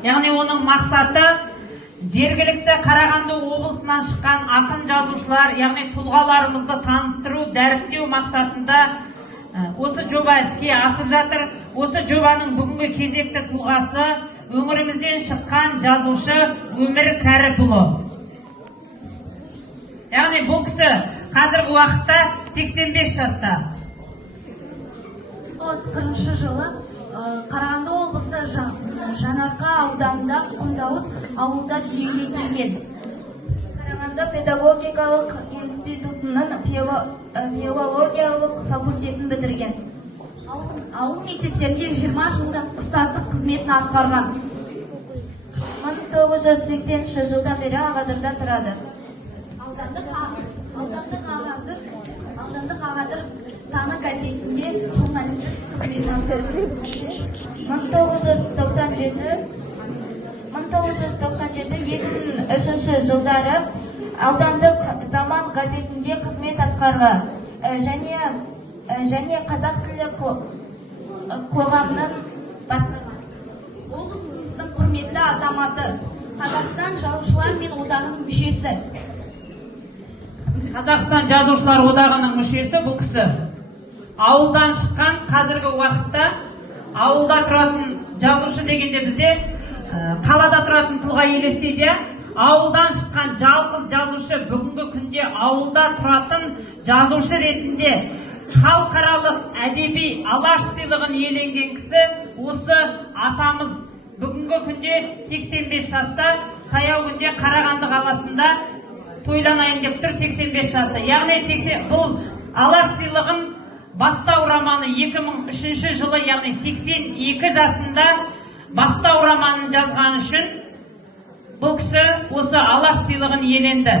Яғни оның мақсаты жергілікті Қарағанды облысынан шыққан ақын жазушылар, яғни тұлғаларымызды таныстыру, дәріптеу мақсатында осы жоба іске асып жатыр. Осы жобаның бүгінгі кезекті тұлғасы өңірімізден шыққан жазушы Өмір Кәріпұлы. Яғни бұл кісі қазіргі уақытта 85 жаста. 40 жылы Қарағанды облысы Жаңарқа ауданында Құмдауыт ауылда дүниеге келген. Қарағанды педагогикалық институтының филологиялық факультетін бітірген. Ауыл мектептерінде 20 жылдық ұстаздық қызметін атқарған. 1980 жылдан бері Ағадырда тұрады. Аудандық Ағадыр Таңы газетінде журналистік қызметін атқарған. 1997-2003 жылдары аудандық Заман газетінде қызмет атқарған және қазақ тілі қоғамының бастаған. Облысымыздың құрметті азаматы, Қазақстан жазушылар мен одағының мүшесі. Қазақстан жазушылар одағының мүшесі бұл кісі. Ауылдан шыққан, қазіргі уақытта ауылда тұратын жазушы дегенде бізде қалада тұратын тұлға елестейді. Ауылдан шыққан жалғыз жазушы бүгінгі күнде ауылда тұратын жазушы ретінде халықаралық әдеби Алаш сыйлығын иеленген кісі осы атамыз. Бүгінгі күнде 85 жаста, таяу күнде Қарағанды қаласында тойланайын деп тұр, 85 жаста. Яғни бұл Алаш сыйлығын бастау романы 2003 жылы, яғни 82 жасында бастау романын жазған үшін бұл кісі осы Алаш сыйлығын иеленді.